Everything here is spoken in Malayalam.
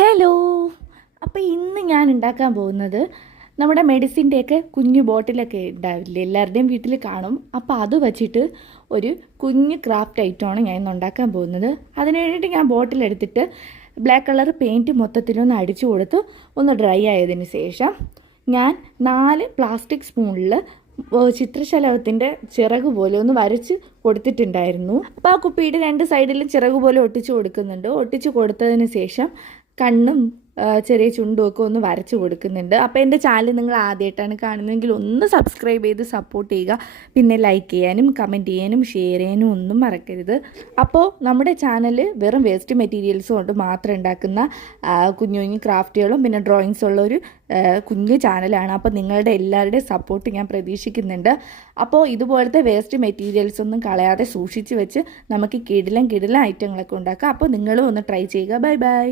ഹലോ. അപ്പോൾ ഇന്ന് ഞാൻ ഉണ്ടാക്കാൻ പോകുന്നത് നമ്മുടെ മെഡിസിൻ്റെയൊക്കെ കുഞ്ഞു ബോട്ടിലൊക്കെ ഉണ്ടാവില്ലേ, എല്ലാവരുടെയും വീട്ടിൽ കാണും. അപ്പോൾ അത് വച്ചിട്ട് ഒരു കുഞ്ഞ് ക്രാഫ്റ്റ് ഐറ്റമാണ് ഞാൻ ഇന്ന് ഉണ്ടാക്കാൻ പോകുന്നത്. അതിന് വേണ്ടിയിട്ട് ഞാൻ ബോട്ടിലെടുത്തിട്ട് ബ്ലാക്ക് കളർ പെയിൻറ്റ് മൊത്തത്തിലൊന്ന് അടിച്ചു കൊടുത്ത് ഒന്ന് ഡ്രൈ ആയതിന് ശേഷം ഞാൻ 4 പ്ലാസ്റ്റിക് സ്പൂണിൽ ചിത്രശലഭത്തിൻ്റെ ചിറക് പോലെ ഒന്ന് വരച്ച് കൊടുത്തിട്ടുണ്ടായിരുന്നു. അപ്പോൾ ആ കുപ്പിയുടെ 2 സൈഡിലും ചിറക് പോലെ ഒട്ടിച്ച് കൊടുക്കുന്നുണ്ട്. ഒട്ടിച്ച് കൊടുത്തതിന് ശേഷം കണ്ണും ചെറിയ ചുണ്ടും ഒക്കെ ഒന്ന് വരച്ച് കൊടുക്കുന്നുണ്ട്. അപ്പോൾ എൻ്റെ ചാനൽ നിങ്ങൾ ആദ്യമായിട്ടാണ് കാണുന്നതെങ്കിൽ ഒന്ന് സബ്സ്ക്രൈബ് ചെയ്ത് സപ്പോർട്ട് ചെയ്യുക. പിന്നെ ലൈക്ക് ചെയ്യാനും കമൻറ്റ് ചെയ്യാനും ഷെയർ ചെയ്യാനും ഒന്നും മറക്കരുത്. അപ്പോൾ നമ്മുടെ ചാനൽ വെറും വേസ്റ്റ് മെറ്റീരിയൽസ് കൊണ്ട് മാത്രം ഉണ്ടാക്കുന്ന കുഞ്ഞു കുഞ്ഞു ക്രാഫ്റ്റുകളും പിന്നെ ഡ്രോയിങ്സ് ഉള്ള ഒരു കുഞ്ഞു ചാനലാണ്. അപ്പോൾ നിങ്ങളുടെ എല്ലാവരുടെയും സപ്പോർട്ട് ഞാൻ പ്രതീക്ഷിക്കുന്നുണ്ട്. അപ്പോൾ ഇതുപോലത്തെ വേസ്റ്റ് മെറ്റീരിയൽസ് ഒന്നും കളയാതെ സൂക്ഷിച്ച് വെച്ച് നമുക്ക് കിടിലൻ ഐറ്റങ്ങളൊക്കെ ഉണ്ടാക്കാം. അപ്പോൾ നിങ്ങളും ഒന്ന് ട്രൈ ചെയ്യുക. Bye bye.